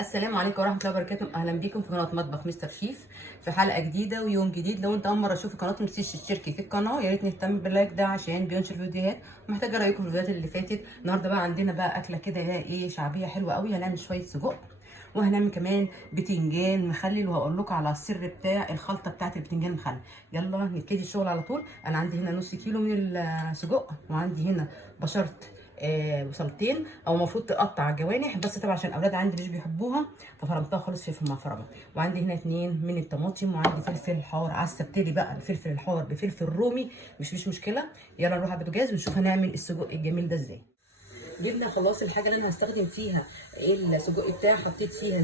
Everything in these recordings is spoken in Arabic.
السلام عليكم ورحمه الله وبركاته. اهلا بيكم في قناه مطبخ مستر شيف في حلقه جديده ويوم جديد. لو انت اول مره تشوف قناه ما تنسيش تشتركي في القناه، يا ريت نهتم باللايك ده عشان بينشر فيديوهات. محتاجه رايكم في الفيديوهات اللي فاتت. النهارده بقى عندنا بقى اكله كده ايه شعبيه حلوه قوي. هنعمل شويه سجق وهنعمل كمان بتنجان مخلل، وهقول لكم على السر بتاع الخلطه بتاعت البتنجان المخلل. يلا نبتدي الشغل على طول. انا عندي هنا نص كيلو من السجق، وعندي هنا بشرت بصلتين او المفروض تقطع جوانح، بس طبعا عشان الاولاد عندي مش بيحبوها ففرمتها خالص فلفل مع فرمه. وعندي هنا 2 من الطماطم، وعندي فلفل حار. عايزه ابتدي بقى الفلفل الحار بفلفل رومي، مش مشكله. يلا نروح على البوتاجاز ونشوف هنعمل السجق الجميل ده ازاي. جبنا خلاص الحاجه اللي انا هستخدم فيها السجق بتاعي. حطيت فيها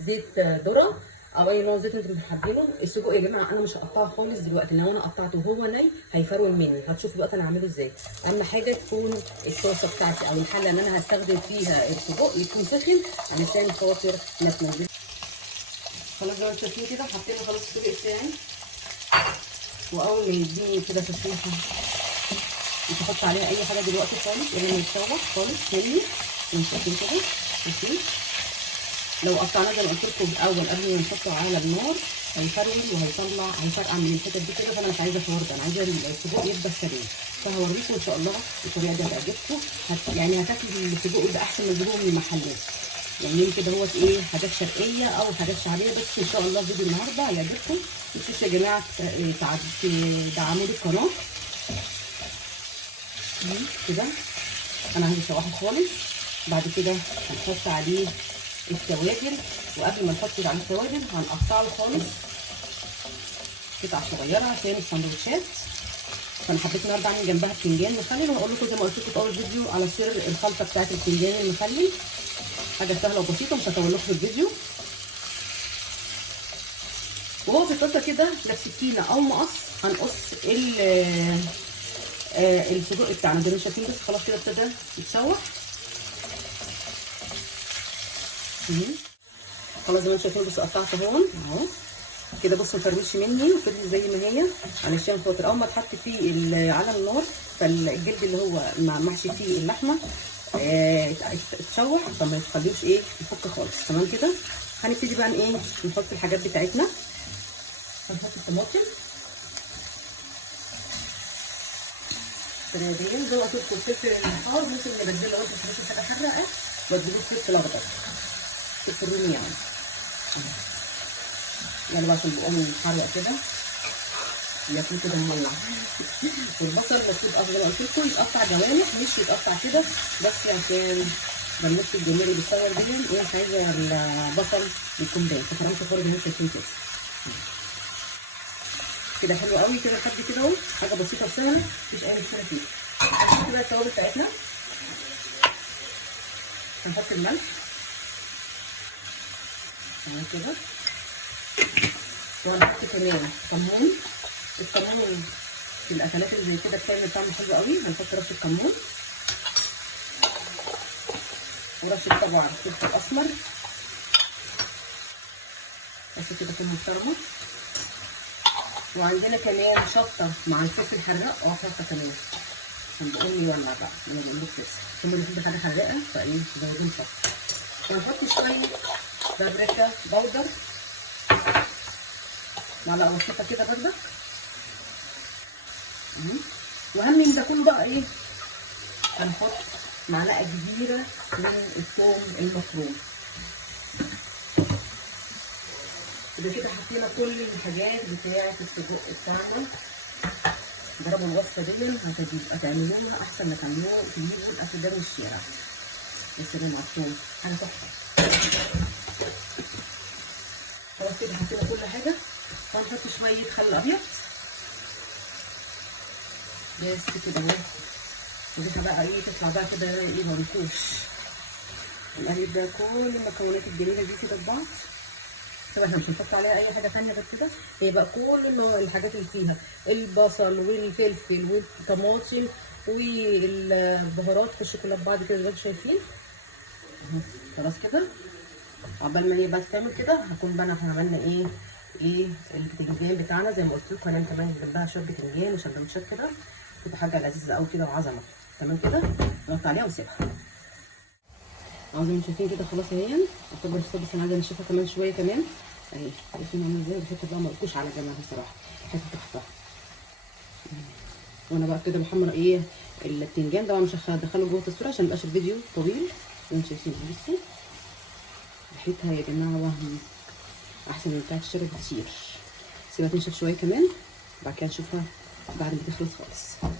زيت ذره او اي نوع زيت انتوا حابينه. السجق يا جماعه انا مش هقطعه خالص دلوقتي، لو انا قطعته وهو ني هيفرول مني. هتشوفوا بقى انا هعمله ازاي. اهم حاجه تكون الطاسه بتاعتي او الحله اللي انا هستخدم فيها السجق يكون سخن علشان خاطر ما تنزلش. خلاص زي ما انتوا شايفين كده حطينا خلاص السجق بتاعي، واول ما يديني كده تشويحه مش هحط عليها اي حاجه دلوقتي خالص، لازم يتشوح خالص مني ونشوفين كده. ماشي، لو قطعناه زي ما قلت لكم الاول قبل ما نحطه على النار هيفرول هيفرقع من الحتت دي كده، فانا مش عايزه حوار ده، انا عايزه السجق يبقى سريع. فهوريكم ان شاء الله الطريقه دي هتعجبكم. يعني هتاكلوا السجق ده احسن من السجق من المحلات. يعني يمكن دوت حاجات شرقيه او حاجات شعبيه، بس ان شاء الله فيديو النهارده هيعجبكم. ما تنسوش يا جماعه تدعموا لي القناه كده. انا هشوحه خالص، بعد كده هنحط عليه التوابل. وقبل ما نحط عليه التوابل هنقطعه خالص قطع صغيره عشان السندوتشات. فانا حبيت النهارده اعمل جنبها بتنجان مخلل، وهقول لكم زي ما قلت لكم في اول فيديو على سر الخلطه بتاعت البتنجان المخلل. حاجه سهله وبسيطه، مش هطول لكم في الفيديو. وهو في الطاسه كده لا بسكينه او مقص هنقص السجق بتاعنا ده. مش شايفين بس خلاص كده ابتدى يتشوح. خلاص زي ما انتم شايفين بس قطعت هون اهو كده. بصوا ما فرمتش مني وفضلت زي ما هي، علشان خاطر اول ما اتحط فيه على النار فالجلد اللي هو محشي فيه اللحمه اتشوح، فما تخليوش يفك خالص. تمام كده. هنبتدي بقى نحط الحاجات بتاعتنا. هنحط الطماطم بالطريقه دي. زي ما قلت لكم الفلفل الحار ممكن نبدله، لو انتوا بتحبوا حاجه حراقه بدلوه فلفل اخضر، فلفل رومي يعني. يعني بقى عشان بقوم حرق كده ياكل كده مولع. والبصل المفروض افضل قلت لكم يتقطع جوانح، مش يتقطع كده بس عشان ده النص الجميل اللي بيتصور دي. مش عايزه البصل يكون باين، فكرمت فرد مش شايفين كده كده حلو قوي كده لحد كده اهو. حاجه بسيطه وسهله مفيش اي مشكله فيها. كده التوابل بتاعتنا هنحط الملح تمام كده، وهنحط كمان كمون. الكمون في الاكلات اللي زي كده بتعمل طعم حلو قوي. هنحط رشه كمون ورشه طبعا فلفل اسمر بس كده تكون محترمه. وعندنا كمان شطه مع الفلفل الحراق شطه كمان عشان بقوم يولع بقى. انا بقول لكم لسه كل ما بحب حاجه حراقه زودين شطه. وهنحط شويه بابريكا بودر، معلقه بسيطه كده بردك. واهم من ده كله بقى هنحط معلقه كبيره من الثوم المفروم. كده حطينا كل الحاجات بتاعه السجق بتاعنا. جربوا الوصفه دي هتعملوها احسن ما تجيبوا الاكل ده من الشارع. يا سلام على الثوم، حاجه تحفه. خلاص كده حطينا كل حاجه. وهنحط شويه خل ابيض بس كده اهو. وديها بقى تطلع بقى كده منكوش. القريب ده كل المكونات الجميله دي كده في بعض. طبعا احنا مش هنحط عليها اي حاجه ثانيه غير كده. هي بقى كل الحاجات اللي فيها البصل والفلفل والطماطم والبهارات تخش كلها في بعض كده زي ما انتم شايفين اهو. خلاص كده عقبال ما هي بقى تعمل كده هكون بقى احنا عملنا البتنجان بتاعنا. زي ما قلت لكم هنعمل كمان جنبها شويه بتنجان وسندوتشات كده، تبقى حاجه لذيذه قوي كده وعظمه. تمام كده نحط عليها ونسيبها. اهو زي ما انتم شايفين كده خلاص اهي. اكبر الصوت بس انا عايزه انشفها كمان شويه كمان اهي. شايفين عامله ازاي؟ بحط بقى مرقوش على جنب بصراحه، حته تحفه. وانا بقى كده بحمر ايه البتنجان. طبعا مش هدخله جوه التصوير عشان ميبقاش الفيديو طويل. زي ما انتم شايفين بصوا ريحتها يا جماعه وهم احسن من بتاعت الشارع كتير. سيبها تنشف شويه كمان وبعد كده نشوفها بعد ما تخلص خالص.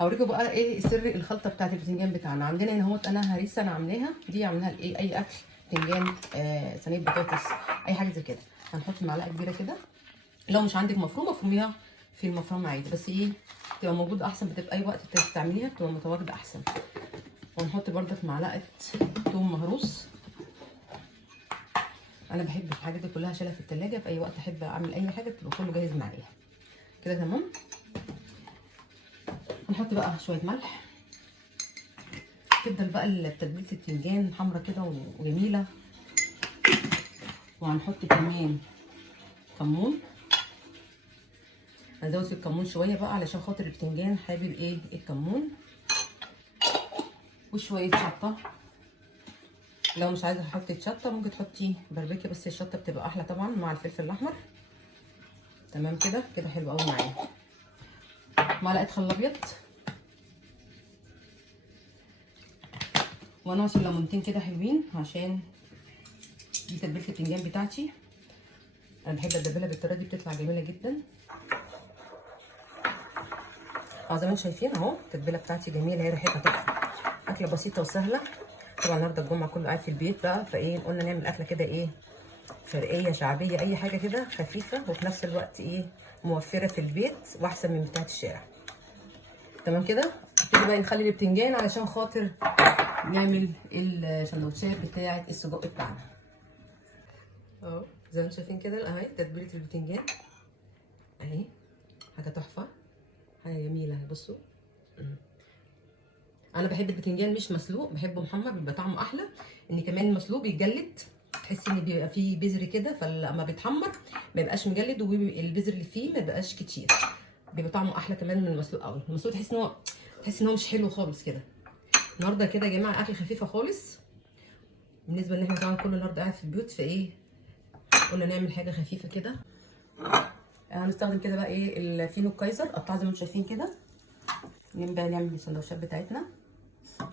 هوريكم بقى ايه سر الخلطه بتاعت البتنجان بتاعنا. عندنا هنا اهوت انا هريسه انا عاملاها دي، عاملاها لايه؟ اي اكل، بتنجان، صينيه بطاطس، اي حاجه زي كده. هنحط معلقه كبيره كده. لو مش عندك مفرومه افرميها في المفرمه عادي، بس ايه تبقى موجوده احسن، بتبقى اي وقت تستعمليها بتبقى متواجده احسن. ونحط بردك معلقه ثوم مهروس. انا بحب الحاجات دي كلها اشيلها في التلاجة، في اي وقت احب اعمل اي حاجه تبقى كله جاهز معايا كده تمام. هنحط بقى شويه ملح. تفضل بقى تتبيله البتنجان حمرا كده وجميله. وهنحط كمان كمون. هنزود في الكمون شويه بقى علشان خاطر البتنجان حابب ايه الكمون. وشويه شطه، لو مش عايزه تحطي شطه ممكن تحطي باربيكيا، بس الشطه بتبقى احلى طبعا مع الفلفل الاحمر. تمام كده كده حلو قوي معايا. معلقه خل ابيض، وانا عصير ليمونتين كده حلوين عشان دي تتبيله البتنجان بتاعتي. انا بحب اتبلها بالطريقه دي بتطلع جميله جدا. زي ما انتم شايفين اهو التتبيله بتاعتي جميله، هي ريحتها تحفه. اكله بسيطه وسهله. طبعا النهارده الجمعه كله قاعد في البيت بقى، فايه قلنا نعمل اكله كده ايه شرقيه شعبيه، اي حاجه كده خفيفه وفي نفس الوقت ايه موفره في البيت واحسن من بتاعه الشارع. تمام كده. نبتدي بقى نخلي البتنجان علشان خاطر نعمل السندوتشات بتاعه السجق بتاعنا. اهو زي ما انتم شايفين كده اهي تتبيله البتنجان اهي، حاجه تحفه، حاجه جميله. بصوا انا بحب البتنجان مش مسلوق، بحبه محمر بيبقى طعمه احلى. ان كمان المسلوق بيتجلد، تحس ان بيبقى فيه بذر كده، فلما بيتحمر ما يبقاش مجلد والبذر اللي فيه ما يبقاش كتير، بيبقى طعمه احلى كمان من المسلوق قوي. المسلوق تحس ان هو مش حلو خالص كده. النهارده كده يا جماعه اكل خفيفه خالص، بالنسبه ان احنا طبعا كل النهارده قاعد في البيوت، فايه قلنا نعمل حاجه خفيفه كده. هنستخدم كده بقى ايه الفينو كايزر قطعه زي ما انتم شايفين كده. نبدا نعمل السندوتشات بتاعتنا.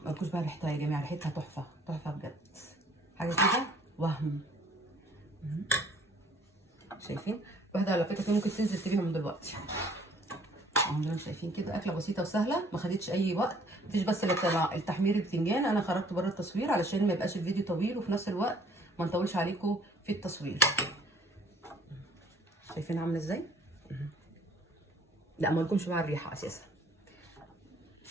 مالكوش بقى ريحتها يا جماعه، ريحتها تحفه تحفه بجد، حاجه كده وهم. شايفين واحده على فكره ممكن تنزل تبيها من دلوقتي. زي ما شايفين كده اكله بسيطه وسهله ما خدتش اي وقت. مفيش بس التحمير البتنجان، انا خرجت بره التصوير علشان ما يبقاش الفيديو طويل وفي نفس الوقت ما نطولش عليكم في التصوير. شايفين عامله ازاي؟ لا ما لكمش بقى الريحه اساسا.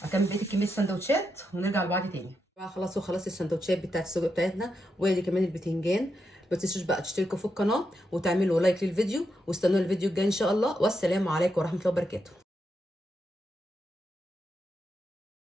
اكمل بقيه كميه السندوتشات ونرجع لبعض تاني. بقى خلاص السندوتشات بتاعت السجق بتاعتنا، وادي كمان البتنجان. ما تنسوش بقى تشتركوا في القناه وتعملوا لايك للفيديو، واستنوا الفيديو الجاي ان شاء الله. والسلام عليكم ورحمه الله وبركاته.